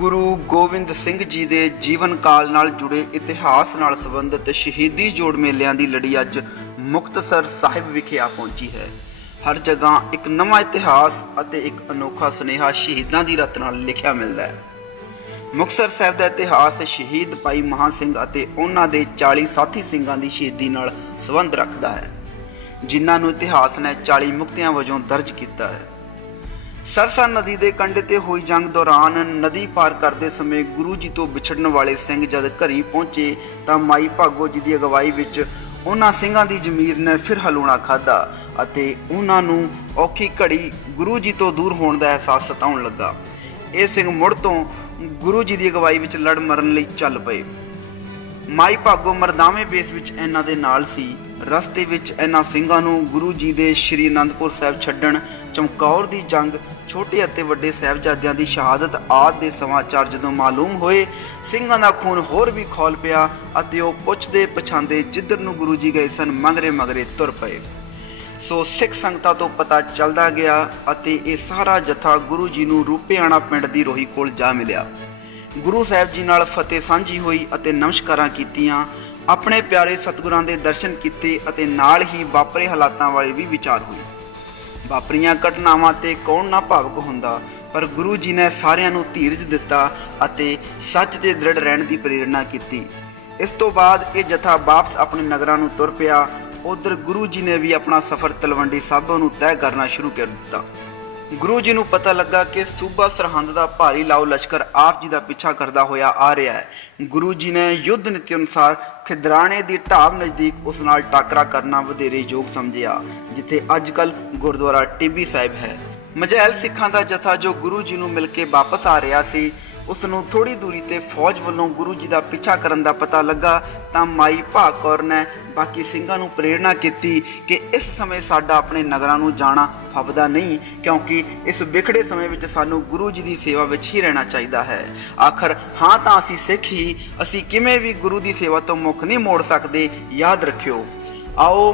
गुरु गोबिंद सिंह जी के जीवन काल नाल जुड़े इतिहास नाल संबंधित शहीदी जोड़ मेलिਆਂ ਦੀ लड़ी अज मुक्तसर साहिब विखे आ पहुंची है। हर जगह एक नवा इतिहास और एक अनोखा सुनेहा शहीदों की रत नाल लिखिया मिलता है। मुक्तसर साहिब का इतिहास शहीद भाई महा सिंह और उन्हां दे 40 साथी सिंघां की शहीदी नाल संबंध रखता है, जिन्हां नूं इतिहास ने 40 मुक्तियां वजों दर्ज किया है। सरसा नदी के कंढे ते हुई जंग दौरान नदी पार करते समय गुरु जी तो विछड़न वाले सिंह जद घरी पहुंचे तो माई भागो जी की अगवाई विच उन्हां सिंघां दी जमीर ने फिर हलूणा खाधा अते उन्हां नूं औखी घड़ी गुरु जी तो दूर होने का एहसास सताउण लगा। ये सिंह मुड़ तो गुरु जी की अगवाई विच लड़ मरन लई चल पए। माई भागो मरदावे बेस विच इन्हां दे नाल सी। रस्ते विच इन्हां सिंघां नूं गुरु जी दे श्री आनंदपुर साहिब छड्डण, चमकौर दी जंग, छोटे अते वड्डे साहिबजादियां दी शहादत आदि दे समाचार जदों मालूम होए, सिंघां दा खून होर भी खौल पिया अते ओह पुछदे पछांदे जिधर नूं गुरु जी गए सन मगरे मगरे तुर पए। सो सिख संगतां तो पता चलदा गया अते इह सारा जत्था गुरु जी नूं रूपेआणा पिंड दी रोही कोल जा मिलिया। गुरु साहिब जी नाल फतेह सांझी होई अते नमस्कारां कीतियां, अपने प्यारे सतगुरां दे दर्शन कीते अते नाल ही वापरे हालातां वाले भी विचार हुई। वापरियां घटनावां ते कौन ना भावुक हुंदा, पर गुरु जी ने सारियां नूं धीरज दिता अते सच ते दृढ़ रहण दी प्रेरणा कीती। इस तो बाद ये जत्था वापस अपने नगरां नूं तुर पिया। उधर गुरु जी ने भी अपना सफ़र तलवंडी साबो नूं तय करना शुरू कर दिता। गुरु जी नूं पता लगा कि सूबा सरहंद का भारी लाओ लश्कर आप जी का पिछा करता होया आ रहा है। गुरु जी ने युद्ध नीति अनुसार खिदराणे की ढाब नज़दीक उस नाल टाकरा करना वधेरे योग समझिया, जिथे अजकल गुरुद्वारा टिब्बी साहिब है। मजैल सिखां का जत्था जो गुरु जी नूं मिल के वापस आ रहा सी, उसनूं थोड़ी दूरी ते फौज वालों गुरु जी का पिछा करन दा पता लगा तां माई भाग कौर ने बाकी सिंघां नूं प्रेरणा की कि इस समय साडा अपने नगरां नूं जाना फबदा नहीं, क्योंकि इस विखड़े समय विच सानूं गुरु जी की सेवा विच ही रहना चाहिए है। आखिर हाँ तां असीं सिख ही, असीं किवें भी गुरु की सेवा तो मुख नहीं मोड़ सकते। याद रखियो, आओ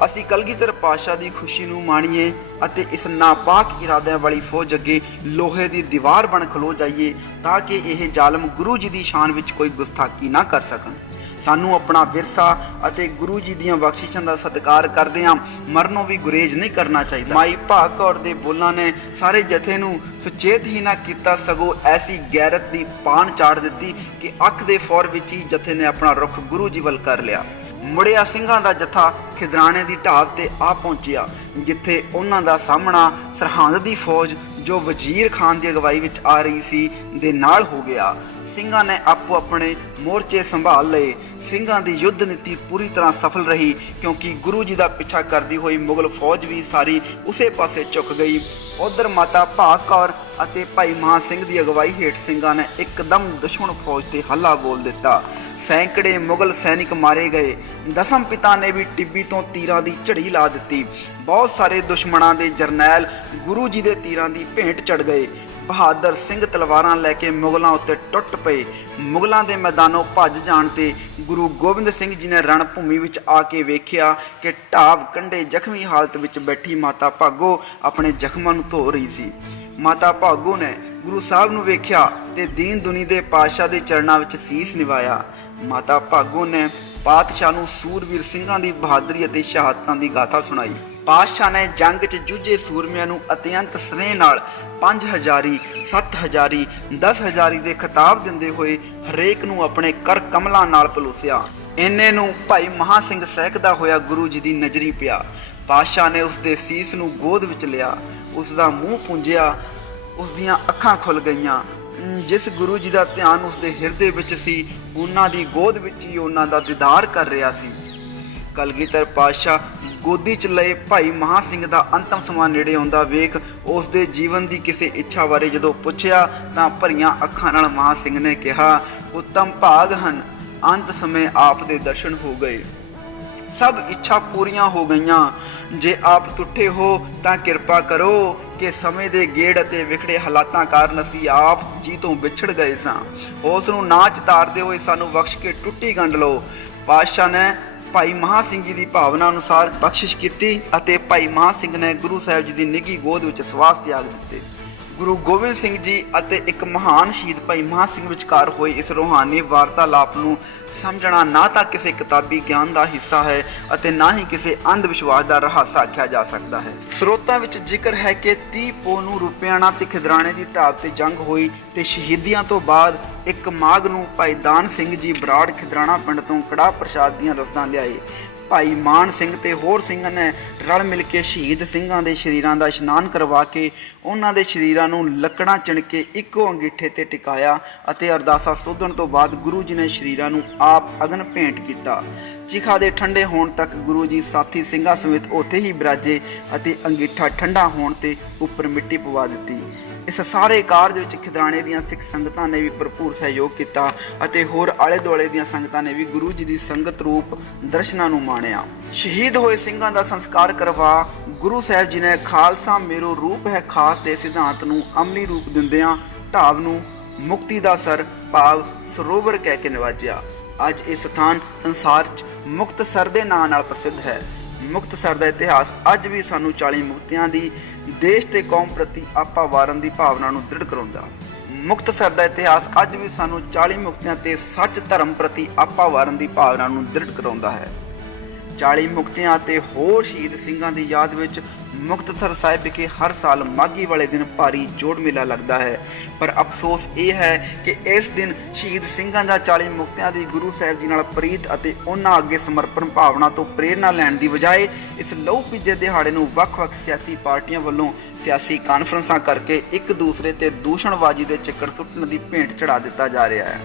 असी कलगीधर पातशाह की खुशी नूं माणीए अते इस नापाक इरादिਆਂ वाली फौज अगे लोहे की दीवार बन खलो जाइए ताकि यह जालम गुरु जी की शान विच कोई गुस्ताखी ना कर सकन। सानू अपना विरसा अते गुरु जी दीआं बख्शिशां दा सत्कार करदिआं मरनों भी गुरेज नहीं करना चाहिए। माई भाग कौर दे बोलां ने सारे जथे नूं सुचेत ही ना कीता, सगों ऐसी गैरत दी पान चाड़ दित्ती कि अख दे फौर विच ही जथे ने अपना रुख गुरु जी वल कर लिया। मुड़िया सिंघां दा जत्था खिदराणे दी ढाब ते आ पहुंचिया, जिथे उन्हां दा सामना सरहंद दी फौज जो वजीर खान की अगवाई विच आ रही सी दे नाल हो गया। सिंघां ने आपो अपने मोर्चे संभाल लए। सिंघां दी युद्ध नीति पूरी तरह सफल रही, क्योंकि गुरु जी का पिछा करती हुई मुगल फौज भी सारी उसे पासे झुक गई। उधर माता भाग कौर अते भाई महा सिंह की अगवाई हेठ सिंघां ने एकदम दुश्मन फौज ते हल्ला बोल दिता। सैकड़े मुगल सैनिक मारे गए। दसम पिता ने भी टिब्बी तो तीरां की झड़ी ला दी। बहुत सारे दुश्मनों के जरनैल गुरु जी के तीरां की भेंट चढ़ गए। बहादुर सिंह तलवारां लैके मुगलों उत्ते टुट पे। मुगलों के मैदानों भज जाण ते गुरु गोबिंद सिंह जी ने रणभूमि विच आके वेख्या कि ढाब कंढे जख्मी हालत विच बैठी माता भागो अपने जख्मां नूं धो रही सी। माता भागो ने गुरु साहब नूं वेख्या ते दीन दुनी दे पातशाह दे चरणां विच सीस निवाया। माता भागो ने पातशाह नूं सूरवीर सिंघां दी बहादरी अते शहादतां दी गाथा सुनाई। पातशाह ने जंग च जूझे सूरमिਆਂ ਨੂੰ अत्यंत स्नेह नाल 5000 7000 10000 ਦੇ ਖਿਤਾਬ ਦਿੰਦੇ ਹੋਏ ਹਰੇਕ ਨੂੰ ਆਪਣੇ ਕਰ ਕਮਲਾਂ ਨਾਲ ਪਲੋਸਿਆ। ਇੰਨੇ ਨੂੰ ਭਾਈ ਮਹਾ ਸਿੰਘ ਸਹਿਕਦਾ ਹੋਇਆ ਗੁਰੂ ਜੀ ਦੀ ਨਜ਼ਰੀ ਪਿਆ। ਪਾਤਸ਼ਾਹ ਨੇ ਉਸ ਦੇ ਸੀਸ ਨੂੰ ਗੋਦ ਵਿੱਚ ਲਿਆ, ਉਸ ਦਾ ਮੂੰਹ ਪੂੰਝਿਆ, ਉਸ ਦੀਆਂ ਅੱਖਾਂ ਖੁੱਲ ਗਈਆਂ। ਜਿਸ ਗੁਰੂ ਜੀ ਦਾ ਧਿਆਨ ਉਸ ਦੇ ਹਿਰਦੇ ਵਿੱਚ ਸੀ, ਉਹਨਾਂ ਦੀ ਗੋਦ ਵਿੱਚ ਹੀ ਉਹਨਾਂ ਦਾ ਦੀਦਾਰ ਕਰ ਰਿਹਾ ਸੀ। ਕਲਗੀਧਰ ਪਾਤਸ਼ਾਹ गोदी च लए भाई महा सिंह का अंतिम समा नेड़े आउंदा वेख उस दे जीवन की किसी इच्छा बारे जदों पुछया तां भरियां अखां नाल महा सिंह ने कहा, उत्तम भाग हन, अंत समय आप दे दर्शन हो गए, सब इच्छा पूरियां हो गईयां। जे आप तुठे हो तां किरपा करो कि समय दे गेड़ अते विखड़े हालातां कारण असीं आप जी तो विछड़ गए सां। उस नूं ना चितारदे होए सानूं बख्श के टुट्टी गंढ लो। पातशाह ने भाई महा सिंह जी की भावना अनुसार बख्शिश की अते भाई महा सिंह ने गुरु साहिब जी की निघी गोद विच सवास त्याग दिते। ਗੁਰੂ ਗੋਬਿੰਦ ਸਿੰਘ ਜੀ ਅਤੇ ਇੱਕ ਮਹਾਨ ਸ਼ਹੀਦ ਭਾਈ ਮਹਾਂ ਸਿੰਘ ਵਿਚਕਾਰ ਹੋਏ ਇਸ ਰੂਹਾਨੀ ਵਾਰਤਾਲਾਪ ਨੂੰ ਸਮਝਣਾ ਨਾ ਤਾਂ ਕਿਸੇ ਕਿਤਾਬੀ ਗਿਆਨ ਦਾ ਹਿੱਸਾ ਹੈ ਅਤੇ ਨਾ ਹੀ ਕਿਸੇ ਅੰਧ ਵਿਸ਼ਵਾਸ ਦਾ ਰਹੱਸ ਆਖਿਆ ਜਾ ਸਕਦਾ ਹੈ। ਸਰੋਤਾਂ ਵਿੱਚ ਜ਼ਿਕਰ ਹੈ ਕਿ 30 ਪੋਹ ਨੂੰ ਰੂਪਿਆਣਾ ਤੇ ਖਿਦਰਾਣੇ ਦੀ ਢਾਬ ਤੇ ਜੰਗ ਹੋਈ ਤੇ ਸ਼ਹੀਦੀਆਂ ਤੋਂ ਬਾਅਦ 1 ਮਾਘ ਨੂੰ ਭਾਈ ਦਾਨ ਸਿੰਘ ਜੀ ਬਰਾੜ ਖਿਦਰਾਣਾ ਪਿੰਡ ਤੋਂ ਕੜਾਹ ਪ੍ਰਸ਼ਾਦ ਦੀਆਂ ਰਸਦਾਂ ਲਿਆਏ। ਭਾਈ ਮਾਨ ਸਿੰਘ ਤੇ ਹੋਰ ਸਿੰਘਾਂ ਨੇ ਰਲ ਮਿਲ ਕੇ ਸ਼ਹੀਦ ਸਿੰਘਾਂ ਦੇ ਸ਼ਰੀਰਾਂ ਦਾ ਇਸ਼ਨਾਨ ਕਰਵਾ ਕੇ ਉਹਨਾਂ ਦੇ ਸ਼ਰੀਰਾਂ ਨੂੰ ਲੱਕੜਾਂ ਚਿਣ ਕੇ ਇੱਕੋ ਅੰਗੀਠੇ ਤੇ ਟਿਕਾਇਆ ਅਤੇ ਅਰਦਾਸਾ ਸੋਧਣ ਤੋਂ ਬਾਅਦ ਗੁਰੂ ਜੀ ਨੇ ਸ਼ਰੀਰਾਂ ਨੂੰ ਆਪ ਅਗਨ ਭੇਂਟ ਕੀਤਾ। ਚਿਖਾ ਦੇ ਠੰਡੇ ਹੋਣ ਤੱਕ ਗੁਰੂ ਜੀ ਸਾਥੀ ਸਿੰਘਾਂ ਸਮੇਤ ਉੱਥੇ ਹੀ ਬਿਰਾਜੇ ਅਤੇ ਅੰਗੀਠਾ ਠੰਡਾ ਹੋਣ ਤੇ ਉੱਪਰ ਮਿੱਟੀ ਪਵਾ ਦਿੱਤੀ। ਇਸ ਸਾਰੇ ਕਾਰਜ ਵਿੱਚ ਖਿਦਰਾਣੇ ਦੀਆਂ ਸਿੱਖ ਸੰਗਤਾਂ ਨੇ ਵੀ ਭਰਪੂਰ ਸਹਿਯੋਗ ਕੀਤਾ ਅਤੇ ਹੋਰ ਆਲੇ ਦੁਆਲੇ ਦੀਆਂ ਸੰਗਤਾਂ ਨੇ ਵੀ ਗੁਰੂ ਜੀ ਦੀ ਸੰਗਤ ਰੂਪ ਦਰਸ਼ਨਾਂ ਨੂੰ ਮਾਣਿਆ। ਸ਼ਹੀਦ ਹੋਏ ਸਿੰਘਾਂ ਦਾ ਸੰਸਕਾਰ ਕਰਵਾ ਗੁਰੂ ਸਾਹਿਬ ਜੀ ਨੇ ਖਾਲਸਾ ਮੇਰੋ ਰੂਪ ਹੈ ਖਾਸ ਦੇ ਸਿਧਾਂਤ ਨੂੰ ਅਮਲੀ ਰੂਪ ਦਿੰਦਿਆਂ ਢਾਬ ਨੂੰ ਮੁਕਤੀ ਦਾ ਸਰ ਭਾਵ ਸਰੋਵਰ ਕਹਿ ਕੇ ਨਿਵਾਜਿਆ। ਅੱਜ ਇਹ ਸਥਾਨ ਸੰਸਾਰ 'ਚ ਮੁਕਤਸਰ ਦੇ ਨਾਂ ਨਾਲ ਪ੍ਰਸਿੱਧ ਹੈ। ਮੁਕਤਸਰ ਦਾ ਇਤਿਹਾਸ ਅੱਜ ਵੀ ਸਾਨੂੰ 40 ਮੁਕਤਿਆਂ ਦੀ ਦੇਸ਼ ਤੇ ਕੌਮ ਪ੍ਰਤੀ ਆਪਾ ਵਾਰਨ ਦੀ ਭਾਵਨਾ ਨੂੰ ਦ੍ਰਿੜ ਕਰਾਉਂਦਾ। ਮੁਕਤਸਰ ਦਾ ਇਤਿਹਾਸ ਅੱਜ ਵੀ ਸਾਨੂੰ 40 ਮੁਕਤਿਆਂ ਤੇ ਸੱਚ ਧਰਮ ਪ੍ਰਤੀ ਆਪਾ ਵਾਰਨ ਦੀ ਭਾਵਨਾ ਨੂੰ ਦ੍ਰਿੜ ਕਰਾਉਂਦਾ ਹੈ। 40 ਮੁਕਤਿਆਂ ਤੇ ਹੋਰ ਸ਼ਹੀਦ ਸਿੰਘਾਂ ਦੀ ਯਾਦ ਵਿੱਚ ਮੁਕਤਸਰ ਸਾਹਿਬ ਵਿਖੇ ਹਰ ਸਾਲ ਮਾਘੀ ਵਾਲੇ ਦਿਨ ਭਾਰੀ ਜੋੜ ਮੇਲਾ ਲੱਗਦਾ ਹੈ। ਪਰ ਅਫਸੋਸ ਇਹ ਹੈ ਕਿ ਇਸ ਦਿਨ ਸ਼ਹੀਦ ਸਿੰਘਾਂ ਦਾ 40 ਮੁਕਤਿਆਂ ਦੀ ਗੁਰੂ ਸਾਹਿਬ ਜੀ ਨਾਲ ਪ੍ਰੀਤ ਅਤੇ ਉਹਨਾਂ ਅੱਗੇ ਸਮਰਪਣ ਭਾਵਨਾ ਤੋਂ ਪ੍ਰੇਰਨਾ ਲੈਣ ਦੀ ਬਜਾਏ ਇਸ ਲਹੂ ਪੀਜੇ ਦਿਹਾੜੇ ਨੂੰ ਵੱਖ-ਵੱਖ ਸਿਆਸੀ ਪਾਰਟੀਆਂ ਵੱਲੋਂ ਸਿਆਸੀ ਕਾਨਫਰੰਸਾਂ ਕਰਕੇ ਇੱਕ ਦੂਸਰੇ ਤੇ ਦੂਸ਼ਣਬਾਜ਼ੀ ਦੇ ਚੱਕਰ ਸੁੱਟਣ ਦੀ ਭੇਂਟ ਚੜਾ ਦਿੱਤਾ ਜਾ ਰਿਹਾ ਹੈ।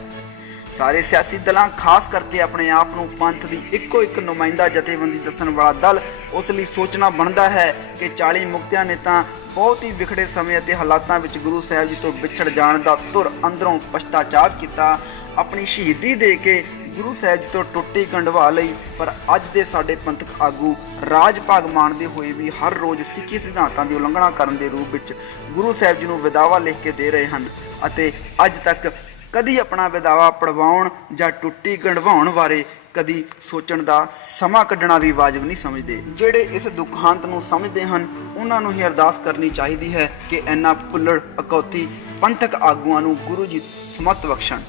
ਸਾਰੇ ਸਿਆਸੀ ਦਲਾਂ ਖਾਸ ਕਰਕੇ ਆਪਣੇ ਆਪ ਨੂੰ ਪੰਥ ਦੀ ਇੱਕੋ ਇੱਕ ਨੁਮਾਇੰਦਾ ਜਥੇਬੰਦੀ ਦੱਸਣ ਵਾਲਾ ਦਲ ਉਸ ਲਈ ਸੋਚਣਾ ਬਣਦਾ ਹੈ ਕਿ 40 ਮੁਕਤਿਆਂ ਨੇ ਤਾਂ ਬਹੁਤ ਹੀ ਵਿਖੜੇ ਸਮੇਂ ਅਤੇ ਹਾਲਾਤਾਂ ਵਿੱਚ ਗੁਰੂ ਸਾਹਿਬ ਜੀ ਤੋਂ ਵਿਛੜ ਜਾਣ ਦਾ ਧੁਰ ਅੰਦਰੋਂ ਪਛਤਾਚਾਪ ਕੀਤਾ, ਆਪਣੀ ਸ਼ਹੀਦੀ ਦੇ ਕੇ ਗੁਰੂ ਸਾਹਿਬ ਜੀ ਤੋਂ ਟੁੱਟੀ ਗੰਢਵਾ ਲਈ। ਪਰ ਅੱਜ ਦੇ ਸਾਡੇ ਪੰਥਕ ਆਗੂ ਰਾਜ ਭਾਗ ਮਾਣਦੇ ਹੋਏ ਵੀ ਹਰ ਰੋਜ਼ ਸਿੱਖੀ ਸਿਧਾਂਤਾਂ ਦੀ ਉਲੰਘਣਾ ਕਰਨ ਦੇ ਰੂਪ ਵਿੱਚ ਗੁਰੂ ਸਾਹਿਬ ਜੀ ਨੂੰ ਵਿਦਾਵਾ ਲਿਖ ਕੇ ਦੇ ਰਹੇ ਹਨ ਅਤੇ ਅੱਜ ਤੱਕ ਕਦੀ ਆਪਣਾ ਵਿਦਾਵਾ ਪੜਵਾਉਣ ਜਾਂ ਟੁੱਟੀ ਗੰਢਵਾਉਣ ਬਾਰੇ ਕਦੀ ਸੋਚਣ ਦਾ ਸਮਾਂ ਕੱਢਣਾ ਵੀ ਵਾਜਬ ਨਹੀਂ ਸਮਝਦੇ। ਜਿਹੜੇ ਇਸ ਦੁਖਾਂਤ ਨੂੰ ਸਮਝਦੇ ਹਨ ਉਹਨਾਂ ਨੂੰ ਹੀ ਅਰਦਾਸ ਕਰਨੀ ਚਾਹੀਦੀ ਹੈ ਕਿ ਇਹਨਾਂ ਭੁੱਲੜ ਅਕੌਤੀ ਪੰਥਕ ਆਗੂਆਂ ਨੂੰ ਗੁਰੂ ਜੀ ਸਮਤ ਬਖਸ਼ਣ।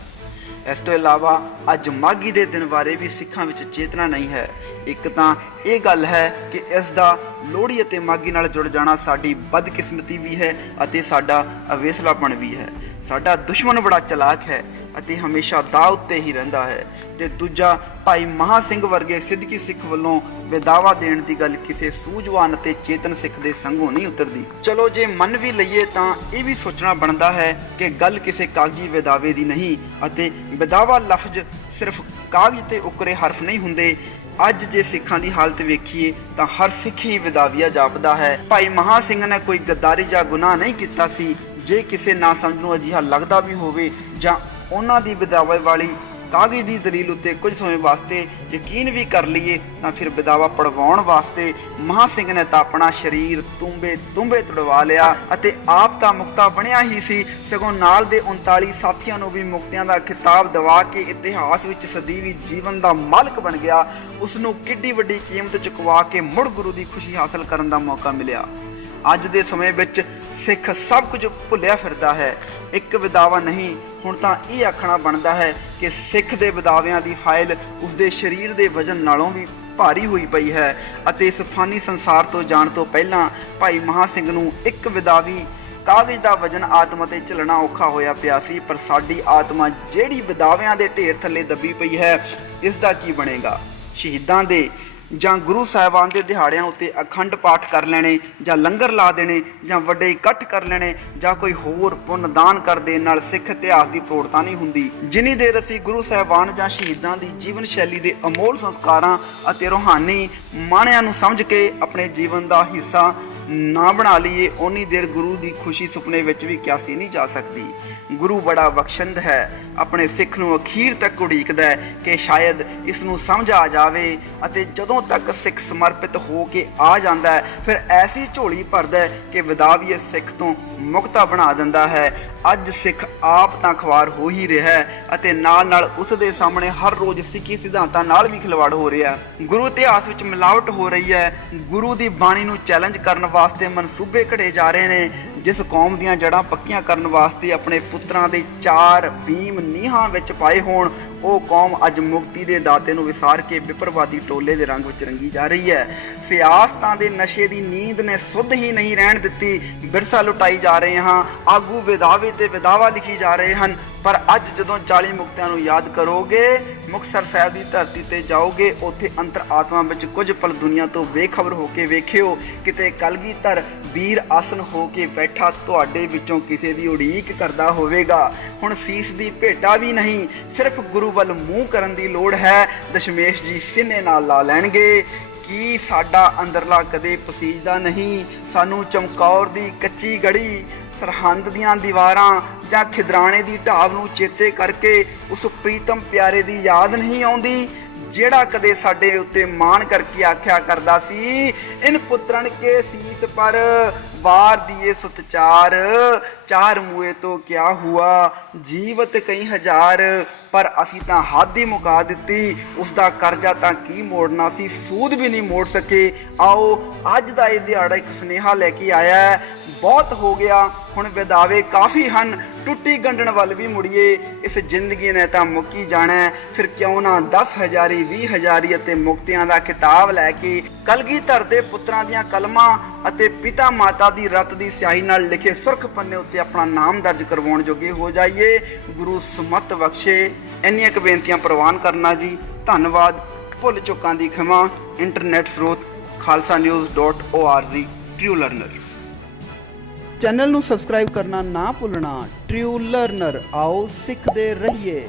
ਇਸ ਤੋਂ ਇਲਾਵਾ ਅੱਜ ਮਾਘੀ ਦੇ ਦਿਨ ਬਾਰੇ ਵੀ ਸਿੱਖਾਂ ਵਿੱਚ ਚੇਤਨਾ ਨਹੀਂ ਹੈ। ਇੱਕ ਤਾਂ ਇਹ ਗੱਲ ਹੈ ਕਿ ਇਸ ਦਾ ਲੋਹੜੀ ਅਤੇ ਮਾਘੀ ਨਾਲ ਜੁੜ ਜਾਣਾ ਸਾਡੀ ਬਦਕਿਸਮਤੀ ਵੀ ਹੈ ਅਤੇ ਸਾਡਾ ਅਵੇਸਲਾਪਣ ਵੀ ਹੈ। ਸਾਡਾ ਦੁਸ਼ਮਣ ਬੜਾ ਚਲਾਕ ਹੈ ਅਤੇ ਹਮੇਸ਼ਾ ਦਾਅ ਉੱਤੇ ਹੀ ਰਹਿੰਦਾ ਹੈ। ਤੇ ਦੂਜਾ, ਭਾਈ ਮਹਾਂ ਸਿੰਘ ਵਰਗੇ ਸਿੱਧਕੀ ਸਿੱਖ ਵੱਲੋਂ ਵਿਦਾਵਾ ਦੇਣ ਦੀ ਗੱਲ ਕਿਸੇ ਸੂਝਵਾਨ ਅਤੇ ਚੇਤਨ ਸਿੱਖ ਦੇ ਸੰਗੋਂ ਨਹੀਂ ਉਤਰਦੀ। ਚਲੋ ਜੇ ਮੰਨ ਵੀ ਲਈਏ ਤਾਂ ਇਹ ਵੀ ਸੋਚਣਾ ਬਣਦਾ ਹੈ ਕਿ ਗੱਲ ਕਿਸੇ ਕਾਗਜ਼ੀ ਵਿਦਾਵੇ ਦੀ ਨਹੀਂ ਅਤੇ ਵਿਦਾਵਾ ਲਫ਼ਜ਼ ਸਿਰਫ ਕਾਗਜ਼ ਤੇ ਉਕਰੇ ਹਰਫ ਨਹੀਂ ਹੁੰਦੇ। ਅੱਜ ਜੇ ਸਿੱਖਾਂ ਦੀ ਹਾਲਤ ਵੇਖੀਏ ਤਾਂ ਹਰ ਸਿੱਖ ਹੀ ਵਿਦਾਵੀਆ ਜਾਪਦਾ ਹੈ। ਭਾਈ ਮਹਾਂ ਸਿੰਘ ਨੇ ਕੋਈ ਗੱਦਾਰੀ ਜਾਂ ਗੁਨਾਹ ਨਹੀਂ ਕੀਤਾ ਸੀ। ਜੇ ਕਿਸੇ ਨਾ ਸਮਝ ਨੂੰ ਅਜਿਹਾ ਲੱਗਦਾ ਵੀ ਹੋਵੇ ਜਾਂ ਉਹਨਾਂ ਦੀ ਵਿਦਾਵੇ ਵਾਲੀ ਕਾਗਜ਼ ਦੀ ਦਲੀਲ ਉੱਤੇ ਕੁਝ ਸਮੇਂ ਵਾਸਤੇ ਯਕੀਨ ਵੀ ਕਰ ਲਈਏ ਤਾਂ ਫਿਰ ਵਿਦਾਵਾ ਪੜਵਾਉਣ ਵਾਸਤੇ ਮਹਾਂ ਸਿੰਘ ਨੇ ਤਾਂ ਆਪਣਾ ਸਰੀਰ ਤੁੰਬੇ ਤੁੜਵਾ ਲਿਆ ਅਤੇ ਆਪ ਤਾਂ ਮੁਕਤਾ ਬਣਿਆ ਹੀ ਸੀ, ਸਗੋਂ ਨਾਲ ਦੇ 39 ਸਾਥੀਆਂ ਨੂੰ ਵੀ ਮੁਕਤਿਆਂ ਦਾ ਖਿਤਾਬ ਦਿਵਾ ਕੇ ਇਤਿਹਾਸ ਵਿੱਚ ਸਦੀਵੀ ਜੀਵਨ ਦਾ ਮਾਲਕ ਬਣ ਗਿਆ। ਉਸ ਨੂੰ ਕਿੱਡੀ ਵੱਡੀ ਕੀਮਤ ਚੁਕਵਾ ਕੇ ਮੁੜ ਗੁਰੂ ਦੀ ਖੁਸ਼ੀ ਹਾਸਲ ਕਰਨ ਦਾ ਮੌਕਾ ਮਿਲਿਆ। ਅੱਜ ਦੇ ਸਮੇਂ ਵਿੱਚ ਸਿੱਖ ਸਭ ਕੁਝ ਭੁੱਲਿਆ ਫਿਰਦਾ ਹੈ। ਇੱਕ ਵਿਦਾਵਾ ਨਹੀਂ, ਹੁਣ ਤਾਂ ਇਹ ਆਖਣਾ ਬਣਦਾ ਹੈ ਕਿ ਸਿੱਖ ਦੇ ਵਿਦਾਵਿਆਂ ਦੀ ਫਾਈਲ ਉਸਦੇ ਸਰੀਰ ਦੇ ਵਜ਼ਨ ਨਾਲੋਂ ਵੀ ਭਾਰੀ ਹੋਈ ਪਈ ਹੈ ਅਤੇ ਇਸ ਫਾਨੀ ਸੰਸਾਰ ਤੋਂ ਜਾਣ ਤੋਂ ਪਹਿਲਾਂ ਭਾਈ ਮਹਾਂ ਸਿੰਘ ਨੂੰ ਇੱਕ ਵਿਦਾਵੀ ਕਾਗਜ਼ ਦਾ ਵਜ਼ਨ ਆਤਮਾ ਤੇ ਝੱਲਣਾ ਔਖਾ ਹੋਇਆ ਪਿਆ ਸੀ। ਪਰ ਸਾਡੀ ਆਤਮਾ ਜਿਹੜੀ ਵਿਦਾਵਿਆਂ ਦੇ ਢੇਰ ਥੱਲੇ ਦੱਬੀ ਪਈ ਹੈ, ਇਸ ਦਾ ਕੀ ਬਣੇਗਾ? ਸ਼ਹੀਦਾਂ ਦੇ ਜਾਂ ਗੁਰੂ ਸਾਹਿਬਾਨ ਦੇ ਦਿਹਾੜਿਆਂ ਉੱਤੇ ਅਖੰਡ ਪਾਠ ਕਰ ਲੈਣੇ ਜਾਂ ਲੰਗਰ ਲਾ ਦੇਣੇ ਜਾਂ ਵੱਡੇ ਇਕੱਠ ਕਰ ਲੈਣੇ ਜਾਂ ਕੋਈ ਹੋਰ ਪੁੰਨ ਦਾਨ ਕਰ ਦੇਣ ਨਾਲ ਸਿੱਖ ਇਤਿਹਾਸ ਦੀ ਪ੍ਰੋੜਤਾ ਨਹੀਂ ਹੁੰਦੀ। ਜਿੰਨੀ ਦੇਰ ਅਸੀਂ ਗੁਰੂ ਸਾਹਿਬਾਨ ਜਾਂ ਸ਼ਹੀਦਾਂ ਦੀ ਜੀਵਨ ਸ਼ੈਲੀ ਦੇ ਅਮੋਲ ਸੰਸਕਾਰਾਂ ਅਤੇ ਰੂਹਾਨੀ ਮਾਣਿਆਂ ਨੂੰ ਸਮਝ ਕੇ ਆਪਣੇ ਜੀਵਨ ਦਾ ਹਿੱਸਾ ਨਾ ਬਣਾ ਲਈਏ, ਓਨੀ ਦੇਰ ਗੁਰੂ ਦੀ ਖੁਸ਼ੀ ਸੁਪਨੇ ਵਿੱਚ ਵੀ ਕਿਆਸੀ ਨਹੀਂ ਜਾ ਸਕਦੀ। ਗੁਰੂ ਬੜਾ ਬਖਸ਼ੰਦ ਹੈ, ਆਪਣੇ ਸਿੱਖ ਨੂੰ ਅਖੀਰ ਤੱਕ ਉਡੀਕਦਾ ਹੈ ਕਿ ਸ਼ਾਇਦ ਇਸ ਨੂੰ ਸਮਝ ਆ ਜਾਵੇ ਅਤੇ ਜਦੋਂ ਤੱਕ ਸਿੱਖ ਸਮਰਪਿਤ ਹੋ ਕੇ ਆ ਜਾਂਦਾ ਹੈ ਫਿਰ ਐਸੀ ਝੋਲੀ ਭਰਦਾ ਹੈ ਕਿ ਵਿਦਾਵੀਏ ਸਿੱਖ ਤੋਂ ਮੁਕਤਾ ਬਣਾ ਦਿੰਦਾ ਹੈ। ਅੱਜ ਸਿੱਖ ਆਪ ਤਾਂ ਖਵਾਰ ਹੋ ਹੀ ਰਿਹਾ ਹੈ ਅਤੇ ਨਾਲ ਉਸ ਦੇ ਸਾਹਮਣੇ ਹਰ ਰੋਜ਼ ਸਿੱਖੀ ਸਿਧਾਂਤਾਂ ਨਾਲ ਵੀ ਖਿਲਵਾੜ ਹੋ ਰਿਹਾ ਹੈ। ਗੁਰੂ ਇਤਿਹਾਸ ਵਿੱਚ ਮਿਲਾਵਟ ਹੋ ਰਹੀ ਹੈ। ਗੁਰੂ ਦੀ ਬਾਣੀ ਨੂੰ ਚੈਲੰਜ ਕਰਨ ਵਾਸਤੇ ਮਨਸੂਬੇ ਘੜੇ ਜਾ ਰਹੇ ਨੇ। ਜਿਸ ਕੌਮ ਦੀਆਂ ਜੜ੍ਹਾਂ ਪੱਕੀਆਂ ਕਰਨ ਵਾਸਤੇ ਆਪਣੇ ਪੁੱਤਰਾਂ ਦੇ 4 ਭੀਮ ਨੀਹਾਂ ਵਿੱਚ ਪਾਏ ਹੋਣ, ਉਹ ਕੌਮ ਅੱਜ ਮੁਕਤੀ ਦੇ ਦਾਤੇ ਨੂੰ ਵਿਸਾਰ ਕੇ ਵਿਪਰਵਾਦੀ ਟੋਲੇ ਦੇ ਰੰਗ ਵਿੱਚ ਰੰਗੀ ਜਾ ਰਹੀ ਹੈ। ਸਿਆਸਤਾਂ ਦੇ ਨਸ਼ੇ ਦੀ ਨੀਂਦ ਨੇ ਸੁੱਧ ਹੀ ਨਹੀਂ ਰਹਿਣ ਦਿੱਤੀ। ਵਿਰਸਾ ਲੁਟਾਈ ਜਾ ਰਹੇ ਹਾਂ, ਆਗੂ ਵਿਦਾਵੇ ਤੇ ਵਿਦਾਵਾ ਲਿਖੀ ਜਾ ਰਹੇ ਹਨ। ਪਰ ਅੱਜ ਜਦੋਂ 40 ਮੁਕਤਿਆਂ ਨੂੰ ਯਾਦ ਕਰੋਗੇ, ਮੁਕਤਸਰ ਸਾਹਿਬ ਦੀ ਧਰਤੀ ਤੇ ਜਾਓਗੇ, ਉੱਥੇ ਅੰਤਰ ਆਤਮਾ ਵਿੱਚ ਕੁਝ ਪਲ ਦੁਨੀਆ ਤੋਂ ਬੇਖਬਰ ਹੋ ਕੇ ਵੇਖਿਓ। ਕਿਤੇ ਕਲਗੀਧਰ ਵੀਰ ਆਸਨ ਹੋ ਕੇ ਬੈਠਾ ਤੁਹਾਡੇ ਵਿੱਚੋਂ ਕਿਸੇ ਦੀ ਉਡੀਕ ਕਰਦਾ ਹੋਵੇਗਾ। ਹੁਣ ਸੀਸ ਦੀ ਭੇਟਾ ਵੀ ਨਹੀਂ, ਸਿਰਫ ਗੁਰੂ ਵੱਲ ਮੂੰਹ ਕਰਨ ਦੀ ਲੋੜ ਹੈ। ਦਸ਼ਮੇਸ਼ ਜੀ ਸਿੰਨੇ ਨਾਲ ਲਾ ਲੈਣਗੇ। ਕੀ ਸਾਡਾ ਅੰਦਰਲਾ ਕਦੇ ਪਸੀਜਦਾ ਨਹੀਂ? ਸਾਨੂੰ ਚਮਕੌਰ ਦੀ ਕੱਚੀ ਗੜੀ, ਸਰਹੰਦ ਦੀਆਂ ਦੀਵਾਰਾਂ ਜਾਂ ਖਿਦਰਾਣੇ ਦੀ ਢਾਬ ਨੂੰ ਚੇਤੇ ਕਰਕੇ ਉਸ ਪ੍ਰੀਤਮ ਪਿਆਰੇ ਦੀ ਯਾਦ ਨਹੀਂ ਆਉਂਦੀ, ਜਿਹੜਾ ਕਦੇ ਸਾਡੇ ਉੱਤੇ ਮਾਣ ਕਰਕੇ ਆਖਿਆ ਕਰਦਾ ਸੀ, ਇਨ ਪੁੱਤਰਨ ਕੇ ਸੀਸ ਪਰ ਵਾਰ ਦੀਏ ਸਤਚਾਰ, 4 ਮੂਏ ਤੋਂ ਕਿਆ ਹੁਆ, ਜੀਵਤ ਕਈ ਹਜ਼ਾਰ। ਪਰ ਅਸੀਂ ਤਾਂ ਹੱਦ ਹੀ ਮੁਕਾ ਦਿੱਤੀ। ਉਸ ਦਾ ਕਰਜ਼ਾ ਤਾਂ ਕੀ ਮੋੜਨਾ ਸੀ, ਸੂਦ ਵੀ ਨਹੀਂ ਮੋੜ ਸਕੇ। ਆਓ ਅੱਜ ਦਾ ਇਹ ਦਿਹਾੜਾ ਇੱਕ ਸੁਨੇਹਾ ਲੈ ਕੇ ਆਇਆ ਹੈ। ਬਹੁਤ ਹੋ ਗਿਆ, ਹੁਣ ਵਿਦਾਵੇ ਕਾਫੀ ਹਨ, ਟੁੱਟੀ ਗੰਢਣ ਵੱਲ ਵੀ ਮੁੜੀਏ। ਇਸ ਜ਼ਿੰਦਗੀ ਨੇ ਤਾਂ ਮੁੱਕੀ ਜਾਣਾ, ਫਿਰ ਕਿਉਂ ਨਾ 10 ਹਜ਼ਾਰੀ 20 ਹਜ਼ਾਰੀ ਅਤੇ ਮੁਕਤਿਆਂ ਦਾ ਖਿਤਾਬ ਲੈ ਕੇ ਕਲਗੀਧਰ ਦੇ ਪੁੱਤਰਾਂ ਦੀਆਂ ਕਲਮਾਂ ਅਤੇ ਪਿਤਾ ਮਾਤਾ ਦੀ ਰਤ ਦੀ ਸਿਆਹੀ ਨਾਲ ਲਿਖੇ ਸੁਰਖ ਪੰਨੇ ਉੱਤੇ ਆਪਣਾ ਨਾਮ ਦਰਜ ਕਰਵਾਉਣ ਜੋਗੇ ਹੋ ਜਾਈਏ। ਗੁਰੂ ਸਮਤ ਬਖਸ਼ੇ। ਇੰਨੀਆਂ ਕੁ ਬੇਨਤੀਆਂ ਪ੍ਰਵਾਨ ਕਰਨਾ ਜੀ। ਧੰਨਵਾਦ। ਭੁੱਲ ਚੁੱਕਾਂ ਦੀ ਖਿਮਾ। ਇੰਟਰਨੈਟ ਸਰੋਤ khalsanius.org। ਟਰੂ ਲਰਨਰ ਚੈਨਲ ਨੂੰ ਸਬਸਕ੍ਰਾਈਬ ਕਰਨਾ ਨਾ ਭੁੱਲਣਾ। ਟਰੂ ਲਰਨਰ, ਆਓ ਸਿੱਖਦੇ ਰਹੀਏ।